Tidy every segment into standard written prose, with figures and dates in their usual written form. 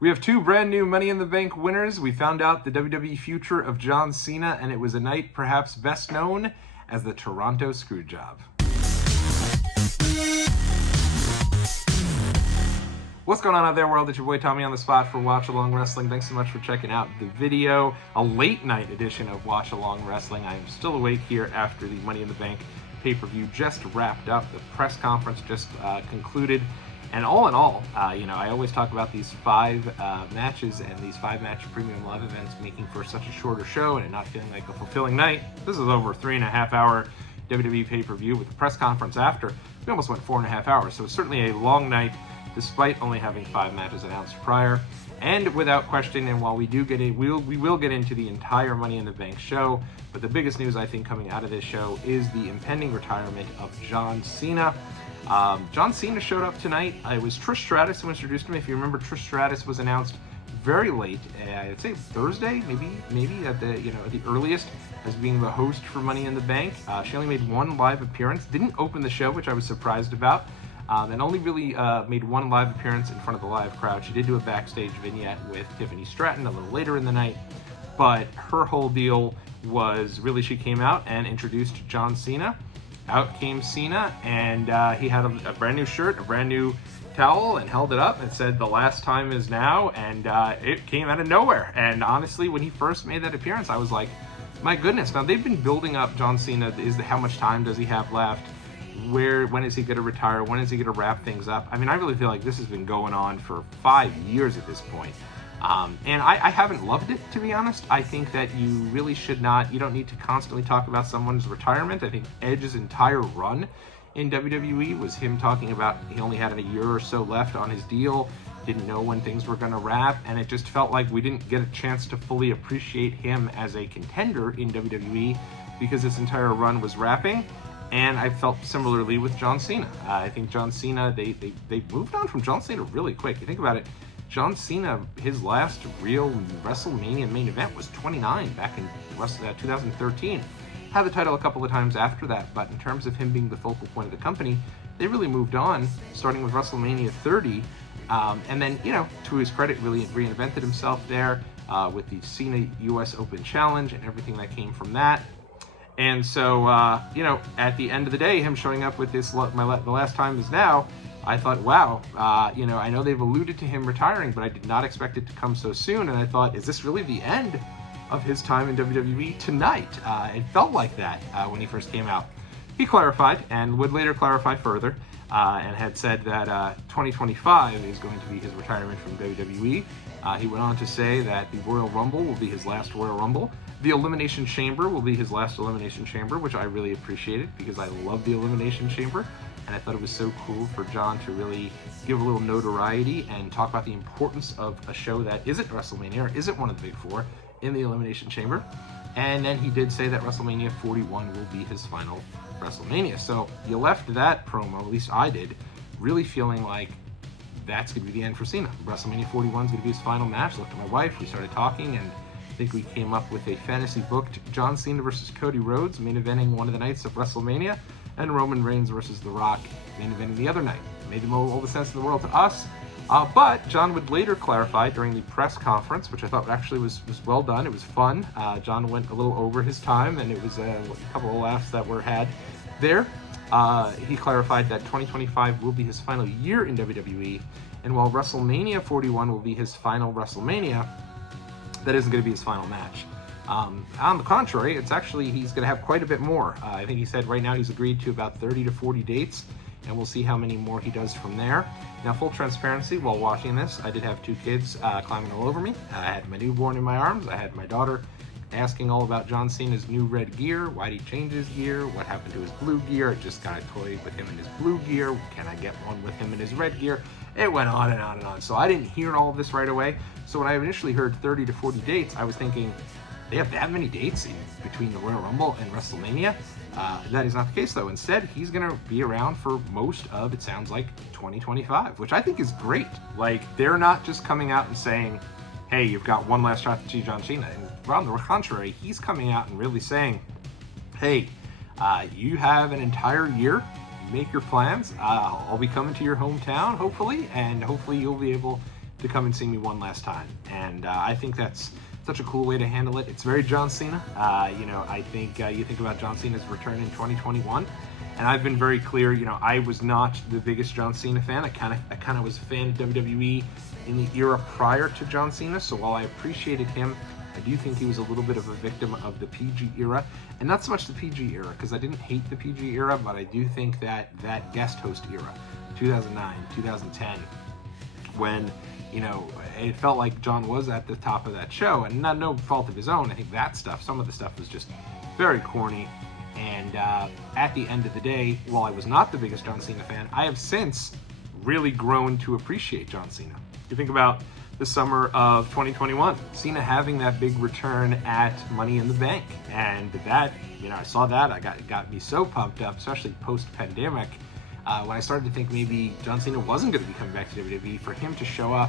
We have two brand new Money in the Bank winners. We found out the WWE future of John Cena, and it was a night perhaps best known as the Toronto Screwjob. What's going on out there, world? It's your boy Tommy on the spot for Watch Along Wrestling. Thanks so much for checking out the video. A late night edition of Watch Along Wrestling. I am still awake here after the Money in the Bank pay-per-view just wrapped up. The press conference just concluded. And all in all, I always talk about these five matches and these 5-match premium live events making for such a shorter show and it not feeling like a fulfilling night. This is over a 3.5-hour WWE pay-per-view with the press conference after. We almost went 4.5 hours, so it's certainly a long night despite only having 5 matches announced prior. And without question, and while we will get into the entire Money in the Bank show, but the biggest news I think coming out of this show is the impending retirement of John Cena. John Cena showed up tonight. It was Trish Stratus who introduced him. If you remember, Trish Stratus was announced very late, I'd say Thursday, maybe at the earliest, as being the host for Money in the Bank. She only made one live appearance, didn't open the show, which I was surprised about, and only really made one live appearance in front of the live crowd. She did do a backstage vignette with Tiffany Stratton a little later in the night, but her whole deal was really she came out and introduced John Cena. Out came Cena, and he had a brand new shirt, a brand new towel, and held it up and said, "The last time is now," and it came out of nowhere. And honestly, when he first made that appearance, I was like, my goodness. Now, they've been building up John Cena. How much time does he have left? When is he going to retire? When is he going to wrap things up? I mean, I really feel like this has been going on for 5 years at this point. And I haven't loved it, to be honest. I think that you really should not, you don't need to constantly talk about someone's retirement. I think Edge's entire run in WWE was him talking about he only had a year or so left on his deal, didn't know when things were going to wrap, and it just felt like we didn't get a chance to fully appreciate him as a contender in WWE because his entire run was wrapping. And I felt similarly with John Cena. I think John Cena, they moved on from John Cena really quick. You think about it, John Cena, his last real WrestleMania main event was 29 back in 2013. Had the title a couple of times after that, but in terms of him being the focal point of the company, they really moved on, starting with WrestleMania 30. And then, to his credit, really reinvented himself there with the Cena US Open Challenge and everything that came from that. And so, at the end of the day, him showing up with this, the last time is now, I thought, wow, I know they've alluded to him retiring, but I did not expect it to come so soon. And I thought, is this really the end of his time in WWE tonight? It felt like that when he first came out. He clarified, and would later clarify further, and had said that 2025 is going to be his retirement from WWE. He went on to say that the Royal Rumble will be his last Royal Rumble. The Elimination Chamber will be his last Elimination Chamber, which I really appreciated because I love the Elimination Chamber. And I thought it was so cool for John to really give a little notoriety and talk about the importance of a show that isn't WrestleMania or isn't one of the big four in the Elimination Chamber. And then he did say that WrestleMania 41 will be his final WrestleMania. So you left that promo, at least I did, really feeling like that's going to be the end for Cena. WrestleMania 41 is going to be his final match. I looked at my wife, we started talking, and I think we came up with a fantasy booked John Cena versus Cody Rhodes, main eventing one of the nights of WrestleMania, and Roman Reigns versus The Rock, main eventing the other night. It made all the sense in the world to us. But John would later clarify during the press conference, which I thought actually was well done. It was fun. John went a little over his time, and it was a couple of laughs that were had there. He clarified that 2025 will be his final year in WWE, and while WrestleMania 41 will be his final WrestleMania, that isn't going to be his final match. On the contrary, it's actually, he's going to have quite a bit more. I think he said right now he's agreed to about 30 to 40 dates, and we'll see how many more he does from there. Now, full transparency, while watching this, I did have 2 kids climbing all over me. I had my newborn in my arms. I had my daughter asking all about John Cena's new red gear. Why did he change his gear? What happened to his blue gear? I just got a toy with him in his blue gear. Can I get one with him in his red gear? It went on and on and on. So I didn't hear all of this right away. So when I initially heard 30 to 40 dates, I was thinking, they have that many dates in between the Royal Rumble and WrestleMania? That is not the case, though. Instead, he's going to be around for most of, it sounds like, 2025, which I think is great. Like, they're not just coming out and saying, hey, you've got one last shot to see John Cena. And on the contrary, he's coming out and really saying, hey, you have an entire year. Make your plans. I'll be coming to your hometown, hopefully, and hopefully you'll be able to come and see me one last time. And I think that's such a cool way to handle it. It's very John Cena. You know, I think you think about John Cena's return in 2021, and I've been very clear. You know, I was not the biggest John Cena fan. I kind of was a fan of WWE in the era prior to John Cena. So while I appreciated him, I do think he was a little bit of a victim of the PG era, and not so much the PG era, because I didn't hate the PG era, but I do think that that guest host era, 2009, 2010, when, you know, it felt like John was at the top of that show, and not no fault of his own. I think that stuff, some of the stuff was just very corny, and at the end of the day, while I was not the biggest John Cena fan, I have since really grown to appreciate John Cena. You think about the summer of 2021, Cena having that big return at Money in the Bank, and that, you know, I saw that, it got me so pumped up, especially post-pandemic, when I started to think maybe John Cena wasn't going to be coming back to WWE. For him to show up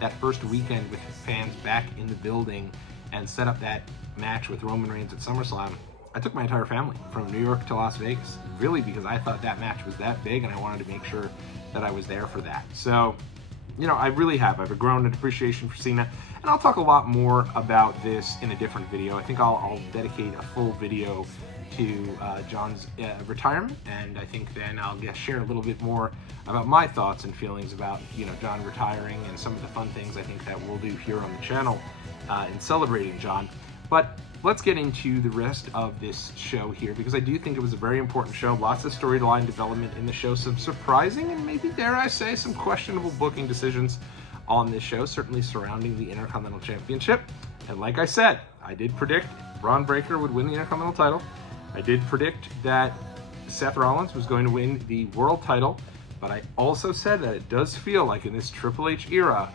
that first weekend with fans back in the building and set up that match with Roman Reigns at SummerSlam, I took my entire family from New York to Las Vegas, really because I thought that match was that big and I wanted to make sure that I was there for that. So, you know, I really have. I've grown an appreciation for Cena, and I'll talk a lot more about this in a different video. I think I'll dedicate a full video to John's retirement, and I think then I'll share a little bit more about my thoughts and feelings about, you know, John retiring and some of the fun things I think that we'll do here on the channel in celebrating John. But let's get into the rest of this show here, because I do think it was a very important show. Lots of storyline development in the show, some surprising and maybe, dare I say, some questionable booking decisions on this show, certainly surrounding the Intercontinental Championship. And like I said, I did predict Braun Breaker would win the Intercontinental title. I did predict that Seth Rollins was going to win the world title, but I also said that it does feel like in this Triple H era,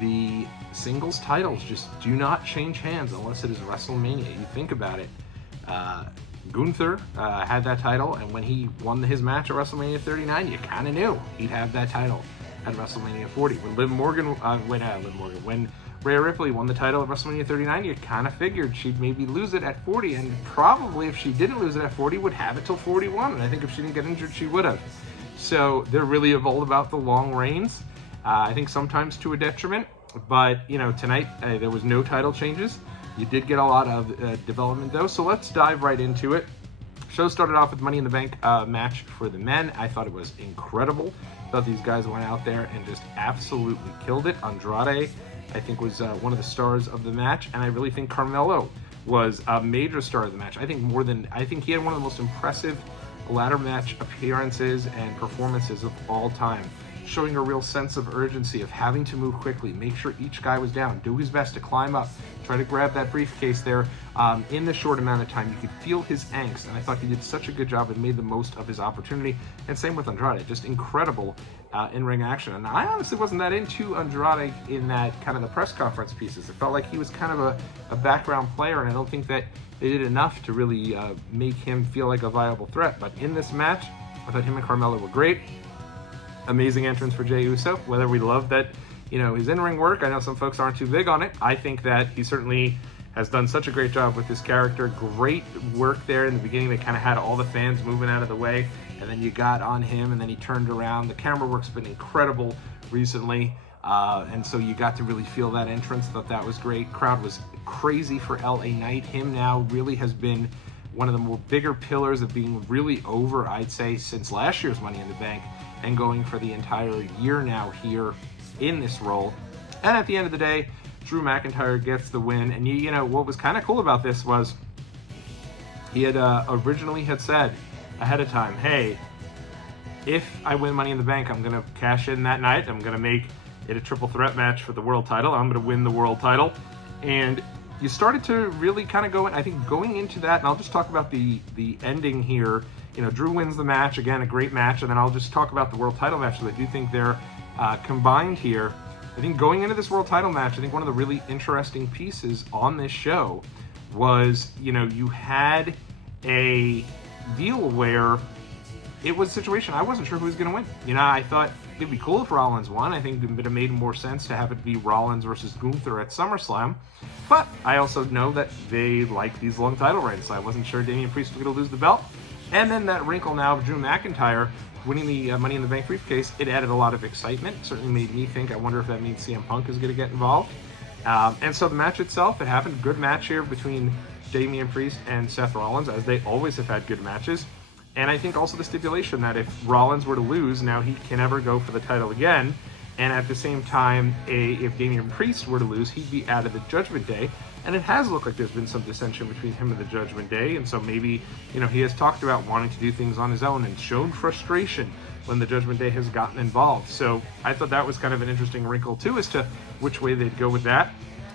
the singles titles just do not change hands unless it is WrestleMania. You think about it. Gunther had that title, and when he won his match at WrestleMania 39, you kind of knew he'd have that title at WrestleMania 40. When Rhea Ripley won the title at WrestleMania 39, you kind of figured she'd maybe lose it at 40, and probably if she didn't lose it at 40, would have it till 41, and I think if she didn't get injured, she would have. So they're really all about the long reigns. I think sometimes to a detriment, but, you know, tonight there was no title changes. You did get a lot of development though, so let's dive right into it. Show started off with Money in the Bank match for the men. I thought it was incredible. Thought these guys went out there and just absolutely killed it. Andrade, I think, was one of the stars of the match, and I really think Carmelo was a major star of the match. I think he had one of the most impressive ladder match appearances and performances of all time, showing a real sense of urgency of having to move quickly, make sure each guy was down, do his best to climb up, try to grab that briefcase there in the short amount of time. You could feel his angst, and I thought he did such a good job and made the most of his opportunity. And same with Andrade, just incredible in-ring action. And I honestly wasn't that into Andrade in that kind of the press conference pieces. It felt like he was kind of a background player, and I don't think that they did enough to really make him feel like a viable threat. But in this match, I thought him and Carmelo were great. Amazing entrance for Jey Uso. Whether we love that, you know, his in-ring work, I know some folks aren't too big on it. I think that he certainly has done such a great job with this character. Great work there in the beginning. They kind of had all the fans moving out of the way, and then you got on him, and then he turned around. The camera work's been incredible recently, and so you got to really feel that entrance. Thought that was great. Crowd was crazy for LA Knight. Him now really has been one of the more bigger pillars of being really over, I'd say, since last year's Money in the Bank, and going for the entire year now here in this role. And at the end of the day, Drew McIntyre gets the win. And you know, what was kind of cool about this was he had originally had said ahead of time, hey, if I win Money in the Bank, I'm going to cash in that night. I'm going to make it a triple threat match for the world title. I'm going to win the world title. And you started to really kind of go in, I think, going into that, and I'll just talk about the ending here. You know, Drew wins the match, again, a great match, and then I'll just talk about the world title match, because I do think they're combined here. I think going into this world title match, I think one of the really interesting pieces on this show was, you know, you had a deal where it was a situation I wasn't sure who was going to win. You know, I thought it'd be cool if Rollins won. I think it would have made more sense to have it be Rollins versus Gunther at SummerSlam. But I also know that they like these long title reigns, so I wasn't sure Damian Priest was going to lose the belt. And then that wrinkle now of Drew McIntyre winning the Money in the Bank briefcase, it added a lot of excitement. It certainly made me think, I wonder if that means CM Punk is going to get involved. And so the match itself, it happened. Good match here between Damian Priest and Seth Rollins, as they always have had good matches. And I think also the stipulation that if Rollins were to lose, now he can never go for the title again. And at the same time, if Damian Priest were to lose, he'd be out of the Judgment Day. And it has looked like there's been some dissension between him and the Judgment Day. And so maybe, he has talked about wanting to do things on his own and shown frustration when the Judgment Day has gotten involved. So I thought that was kind of an interesting wrinkle too, as to which way they'd go with that.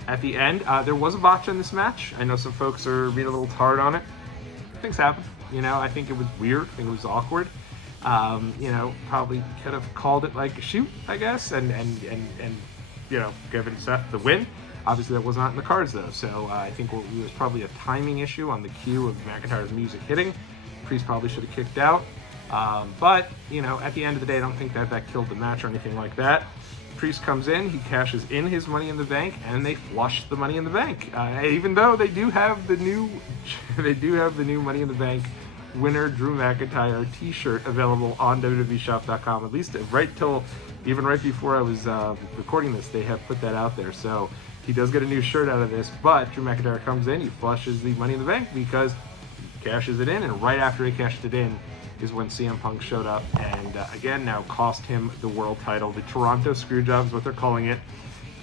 At the end, there was a botch in this match. I know some folks are being a little hard on it. Things happen. I think it was weird. I think it was awkward. Probably could have called it like a shoot, I guess, and given Seth the win. Obviously, that was not in the cards, though, so I think it was probably a timing issue on the cue of McIntyre's music hitting. Priest probably should have kicked out. But, at the end of the day, I don't think that killed the match or anything like that. Priest comes in, he cashes in his Money in the Bank, and they flush the Money in the Bank. Even though they do have the new Money in the Bank winner Drew McIntyre t-shirt available on WWEshop.com. At least right before I was recording this, they have put that out there. So he does get a new shirt out of this, but Drew McIntyre comes in, he flushes the Money in the Bank because he cashes it in, and right after he cashed it in is when CM Punk showed up and again now cost him the world title. The Toronto Screwjob is what they're calling it,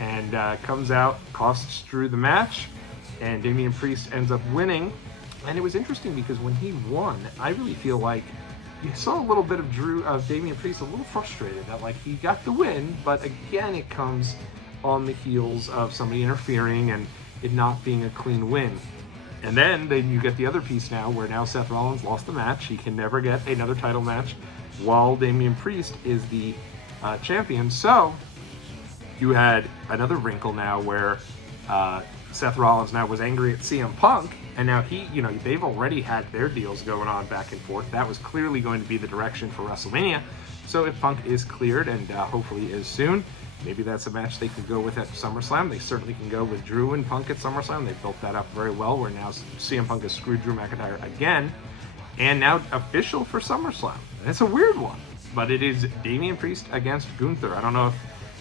and comes out, costs Drew the match, and Damian Priest ends up winning. And it was interesting because when he won, I really feel like you saw a little bit of Damian Priest a little frustrated that he got the win, but again it comes on the heels of somebody interfering and it not being a clean win. And then you get the other piece now, where now Seth Rollins lost the match. He can never get another title match while Damian Priest is the champion. So you had another wrinkle now where Seth Rollins now was angry at CM Punk, and now they've already had their deals going on back and forth. That was clearly going to be the direction for WrestleMania. So if Punk is cleared, and hopefully is soon, maybe that's a match they could go with at SummerSlam. They certainly can go with Drew and Punk at SummerSlam. They built that up very well, where now CM Punk has screwed Drew McIntyre again, and now official for SummerSlam. And it's a weird one, but it is Damian Priest against Gunther. I don't know if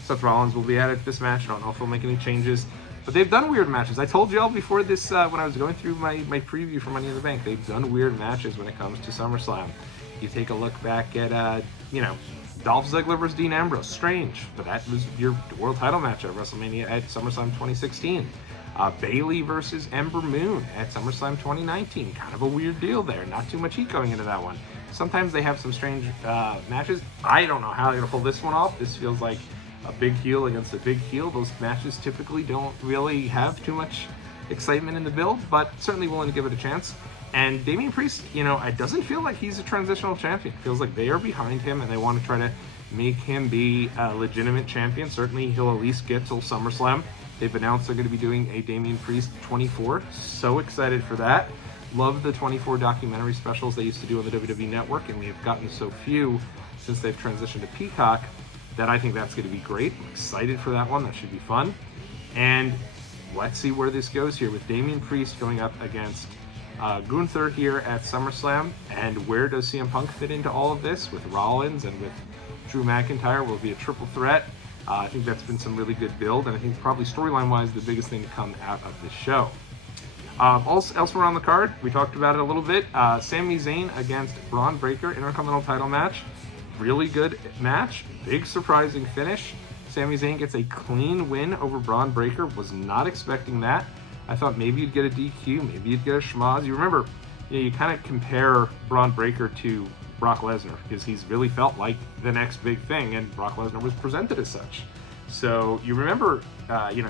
Seth Rollins will be at it this match. I don't know if he'll make any changes. But they've done weird matches. I told y'all before this, when I was going through my preview for Money in the Bank, they've done weird matches when it comes to SummerSlam. You take a look back at, Dolph Ziggler versus Dean Ambrose. Strange, but that was your world title match at WrestleMania at SummerSlam 2016. Bayley versus Ember Moon at SummerSlam 2019. Kind of a weird deal there. Not too much heat going into that one. Sometimes they have some strange matches. I don't know how they're going to pull this one off. This feels like a big heel against a big heel. Those matches typically don't really have too much excitement in the build, but certainly willing to give it a chance. And Damian Priest, it doesn't feel like he's a transitional champion. It feels like they are behind him and they want to try to make him be a legitimate champion. Certainly he'll at least get till SummerSlam. They've announced they're going to be doing a Damian Priest 24. So excited for that. Love the 24 documentary specials they used to do on the WWE Network, and we have gotten so few since they've transitioned to Peacock that I think that's going to be great. I'm excited for that one. That should be fun. And let's see where this goes here with Damian Priest going up against Gunther here at SummerSlam. And where does CM Punk fit into all of this with Rollins and with Drew McIntyre? Will it be a triple threat? I think that's been some really good build, and I think probably storyline-wise the biggest thing to come out of this show. Elsewhere on the card, we talked about it a little bit. Sami Zayn against Braun Breaker, Intercontinental title match. Really good match. Big surprising finish. Sami Zayn gets a clean win over Braun Breaker. Was not expecting that. I thought maybe you'd get a DQ, maybe you'd get a schmoz. You remember, you kind of compare Braun Breaker to Brock Lesnar because he's really felt like the next big thing, and Brock Lesnar was presented as such. So you remember,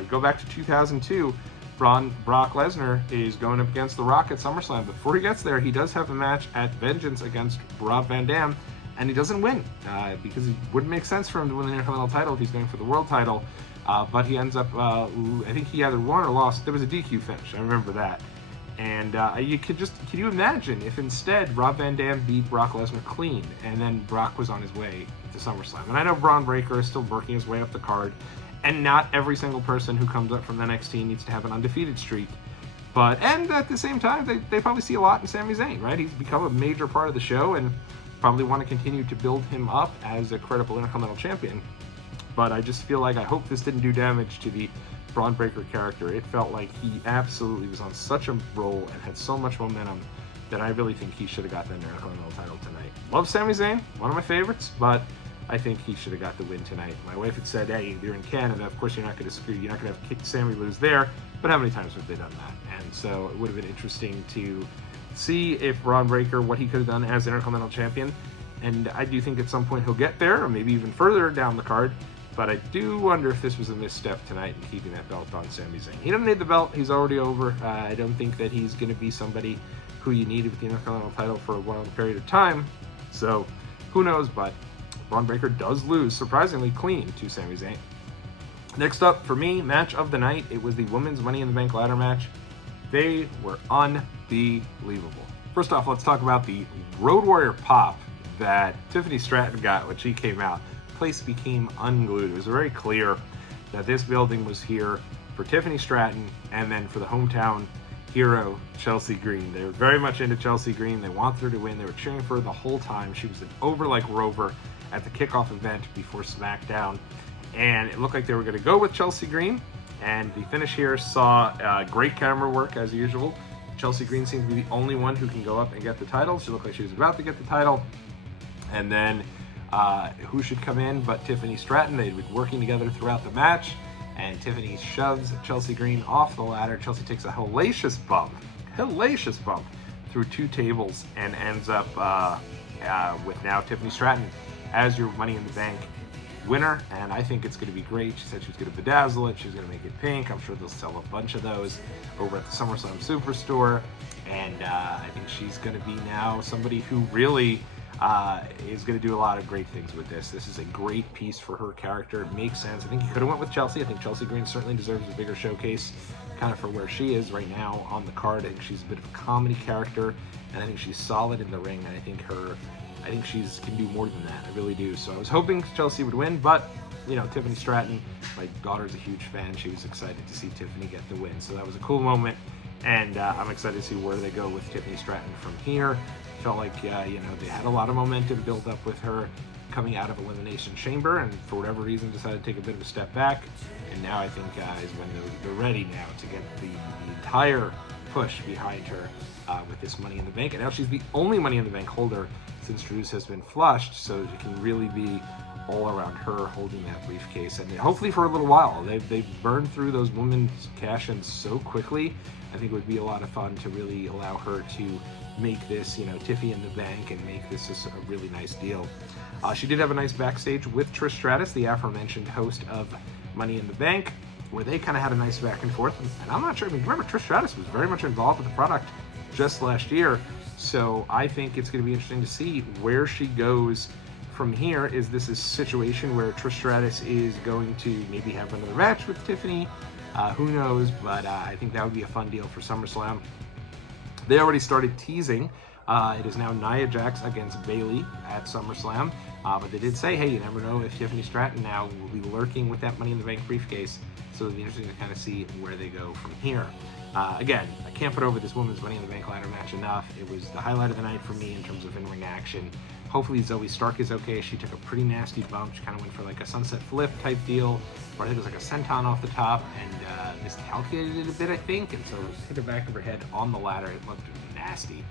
go back to 2002, Brock Lesnar is going up against The Rock at SummerSlam. Before he gets there, he does have a match at Vengeance against Rob Van Dam, and he doesn't win because it wouldn't make sense for him to win the Intercontinental title if he's going for the world title. But he ends up, I think he either won or lost. There was a DQ finish. I remember that. And can you imagine if instead Rob Van Dam beat Brock Lesnar clean and then Brock was on his way to SummerSlam? And I know Braun Breaker is still working his way up the card, and not every single person who comes up from NXT needs to have an undefeated streak. And at the same time, they probably see a lot in Sami Zayn, right? He's become a major part of the show, and probably want to continue to build him up as a credible Intercontinental Champion. But I just feel like I hope this didn't do damage to the Braun Breaker character. It felt like he absolutely was on such a roll and had so much momentum that I really think he should have got that Intercontinental title tonight. Love Sami Zayn, one of my favorites, but I think he should have got the win tonight. My wife had said, hey, you're in Canada, of course you're not going to screw, you're not going to have Sami lose there, but how many times have they done that? And so it would have been interesting to see if Braun Breaker, what he could have done as Intercontinental Champion, and I do think at some point he'll get there, or maybe even further down the card. But I do wonder if this was a misstep tonight in keeping that belt on Sami Zayn. He doesn't need the belt. He's already over. I don't think that he's going to be somebody who you needed with the Intercontinental title for a long period of time. So who knows, but Braun Breaker does lose, surprisingly clean, to Sami Zayn. Next up, for me, match of the night, it was the Women's Money in the Bank ladder match. They were unbelievable. First off, let's talk about the Road Warrior pop that Tiffany Stratton got when she came out. Place became unglued. It was very clear that this building was here for Tiffany Stratton and then for the hometown hero, Chelsea Green. They were very much into Chelsea Green. They wanted her to win. They were cheering for her the whole time. She was an over like Rover at the kickoff event before SmackDown, and it looked like they were going to go with Chelsea Green, and the finish here saw great camera work as usual. Chelsea Green seemed to be the only one who can go up and get the title. She looked like she was about to get the title, and then who should come in but Tiffany Stratton. They'd been working together throughout the match, and Tiffany shoves Chelsea Green off the ladder. Chelsea takes a hellacious bump through two tables and ends up with now Tiffany Stratton as your Money in the Bank winner, and I think it's going to be great. She said she was going to bedazzle it, she was going to make it pink. I'm sure they'll sell a bunch of those over at the SummerSlam Superstore, and I think she's going to be now somebody who really is going to do a lot of great things with this. This is a great piece for her character. It makes sense. I think he could have went with Chelsea. I think Chelsea Green certainly deserves a bigger showcase kind of for where she is right now on the card. I think she's a bit of a comedy character, and I think she's solid in the ring, and I think she's can do more than that. I really do. So I was hoping Chelsea would win, but you know, Tiffany Stratton, my daughter's a huge fan. She was excited to see Tiffany get the win. So that was a cool moment, and I'm excited to see where they go with Tiffany Stratton from here. Felt like, you know, they had a lot of momentum built up with her coming out of Elimination Chamber, and for whatever reason decided to take a bit of a step back. And now I think is when they're ready now to get the entire push behind her with this Money in the Bank. And now she's the only Money in the Bank holder since Drew's has been flushed, so it can really be all around her holding that briefcase, and hopefully for a little while. They've burned through those women's cash-ins so quickly. I think it would be a lot of fun to really allow her to make this, you know, Tiffy in the bank and make this just a really nice deal. She did have a nice backstage with Trish Stratus, the aforementioned host of Money in the Bank, where they kind of had a nice back and forth. And I'm not sure, I mean, remember, Trish Stratus was very much involved with the product just last year. So I think it's going to be interesting to see where she goes from here. Is this a situation where Trish Stratus is going to maybe have another match with Tiffany? Who knows, but I think that would be a fun deal for SummerSlam. They already started teasing. It is now Nia Jax against Bayley at SummerSlam. But they did say, hey, you never know if Tiffany Stratton now will be lurking with that Money in the Bank briefcase. So it'll be interesting to kind of see where they go from here. Again, I can't put over this women's Money in the Bank ladder match enough. It was the highlight of the night for me in terms of in-ring action. Hopefully Zoe Stark is okay. She took a pretty nasty bump. She kind of went for like a sunset flip type deal, or I think it was like a senton off the top, and miscalculated it a bit, I think, and so it hit the back of her head on the ladder. It looked nasty.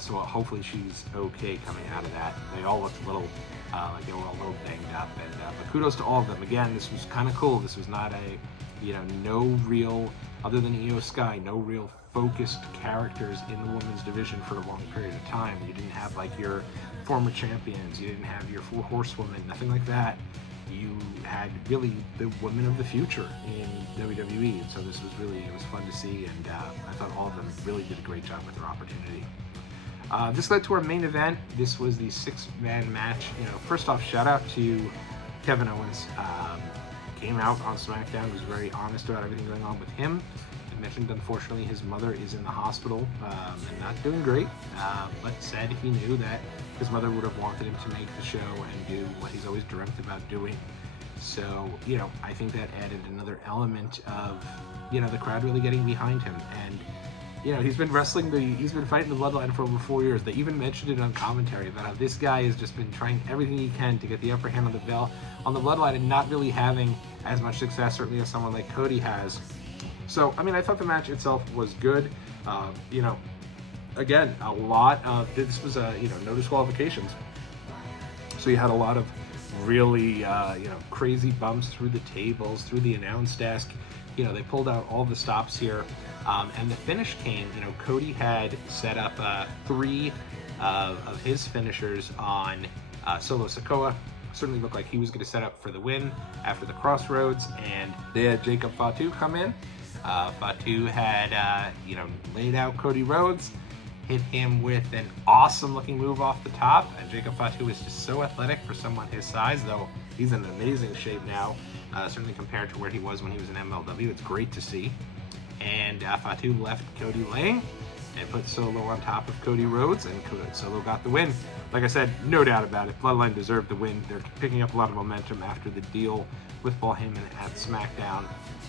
So hopefully she's okay coming out of that. They all looked a little like they were a little banged up, and but kudos to all of them. Again, this was kind of cool. This was not a, you know, no real, other than Io Sky, no real focused characters in the women's division for a long period of time. You didn't have like your former champions, you didn't have your 4 horsewomen, nothing like that. You had really the women of the future in WWE, and so this was really, it was fun to see, and I thought all of them really did a great job with their opportunity. This led to our main event. This was the 6-man match. You know, first off, shout out to Kevin Owens. Came out on SmackDown, was very honest about everything going on with him. I mentioned, unfortunately, his mother is in the hospital and not doing great, but said he knew that his mother would have wanted him to make the show and do what he's always dreamt about doing. So, you know, I think that added another element of, you know, the crowd really getting behind him. And you know, he's been fighting the Bloodline for over 4 years. They even mentioned it on commentary about how this guy has just been trying everything he can to get the upper hand on the Bloodline, and not really having as much success, certainly as someone like Cody has. So, I mean, I thought the match itself was good. You know, again, a lot of this was no disqualifications. So you had a lot of really crazy bumps through the tables, through the announce desk. You know, they pulled out all the stops here. And the finish came, you know, Cody had set up 3 of his finishers on Solo Sikoa. Certainly looked like he was going to set up for the win after the Crossroads, and they had Jacob Fatu come in. Fatu had, laid out Cody Rhodes, hit him with an awesome looking move off the top, and Jacob Fatu is just so athletic for someone his size, though he's in amazing shape now, certainly compared to where he was when he was in MLW. It's great to see. And Fatu left Cody laying and put Solo on top of Cody Rhodes, and Solo got the win. Like I said, no doubt about it, Bloodline deserved the win. They're picking up a lot of momentum after the deal with Paul Heyman at SmackDown,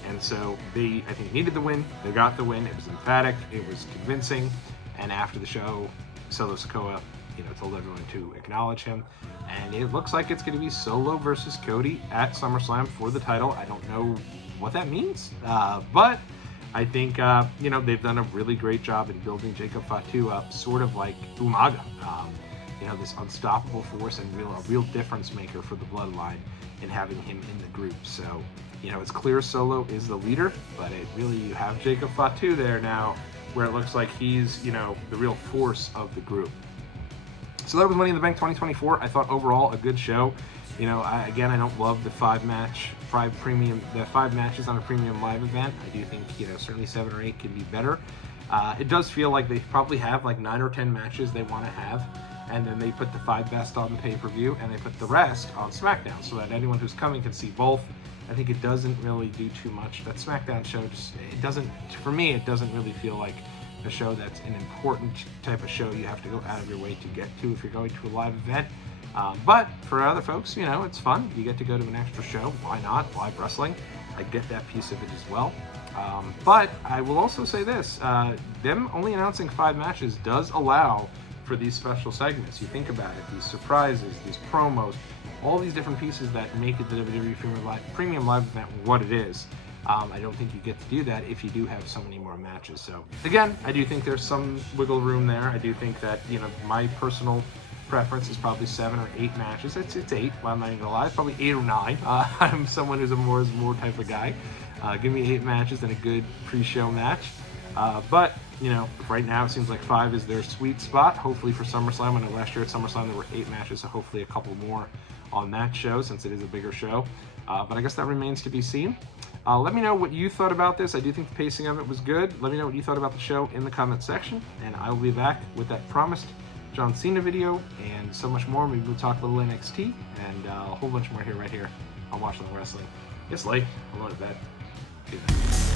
and so they, I think, needed the win. They got the win. It was emphatic. It was convincing. And after the show, Solo Sikoa, told everyone to acknowledge him, and it looks like it's going to be Solo versus Cody at SummerSlam for the title. I don't know what that means, but I think, they've done a really great job in building Jacob Fatu up, sort of like Umaga, this unstoppable force and a real difference maker for the Bloodline in having him in the group. So, it's clear Solo is the leader, but you have Jacob Fatu there now, where it looks like he's, the real force of the group. So that was Money in the Bank 2024. I thought overall a good show. I don't love the 5 matches on a premium live event. I do think, certainly 7 or 8 can be better. It does feel like they probably have like 9 or 10 matches they want to have, and then they put the 5 best on the pay-per-view, and they put the rest on SmackDown, so that anyone who's coming can see both. I think it doesn't really do too much. That SmackDown show it doesn't really feel like a show that's an important type of show you have to go out of your way to get to if you're going to a live event. But for other folks, it's fun. You get to go to an extra show. Why not? Live wrestling. I get that piece of it as well. But I will also say this, them only announcing 5 matches does allow for these special segments. You think about it, these surprises, these promos, all these different pieces that make it the WWE Premium Live event what it is. I don't think you get to do that if you do have so many more matches. So again, I do think there's some wiggle room there. I do think that, my personal preference is probably 7 or 8 matches. It's 8, I'm not even gonna lie. It's probably 8 or 9. I'm someone who's a more type of guy. Give me 8 matches and a good pre-show match. But right now it seems like 5 is their sweet spot. Hopefully for SummerSlam. I know last year at SummerSlam there were 8 matches, so hopefully a couple more on that show since it is a bigger show. But I guess that remains to be seen. Let me know what you thought about this. I do think the pacing of it was good. Let me know what you thought about the show in the comment section, and I will be back with that promised John Cena video and so much more. Maybe we'll talk a little NXT and a whole bunch more right here on Watch Along Wrestling. It's late. I'm going to bed. Good night.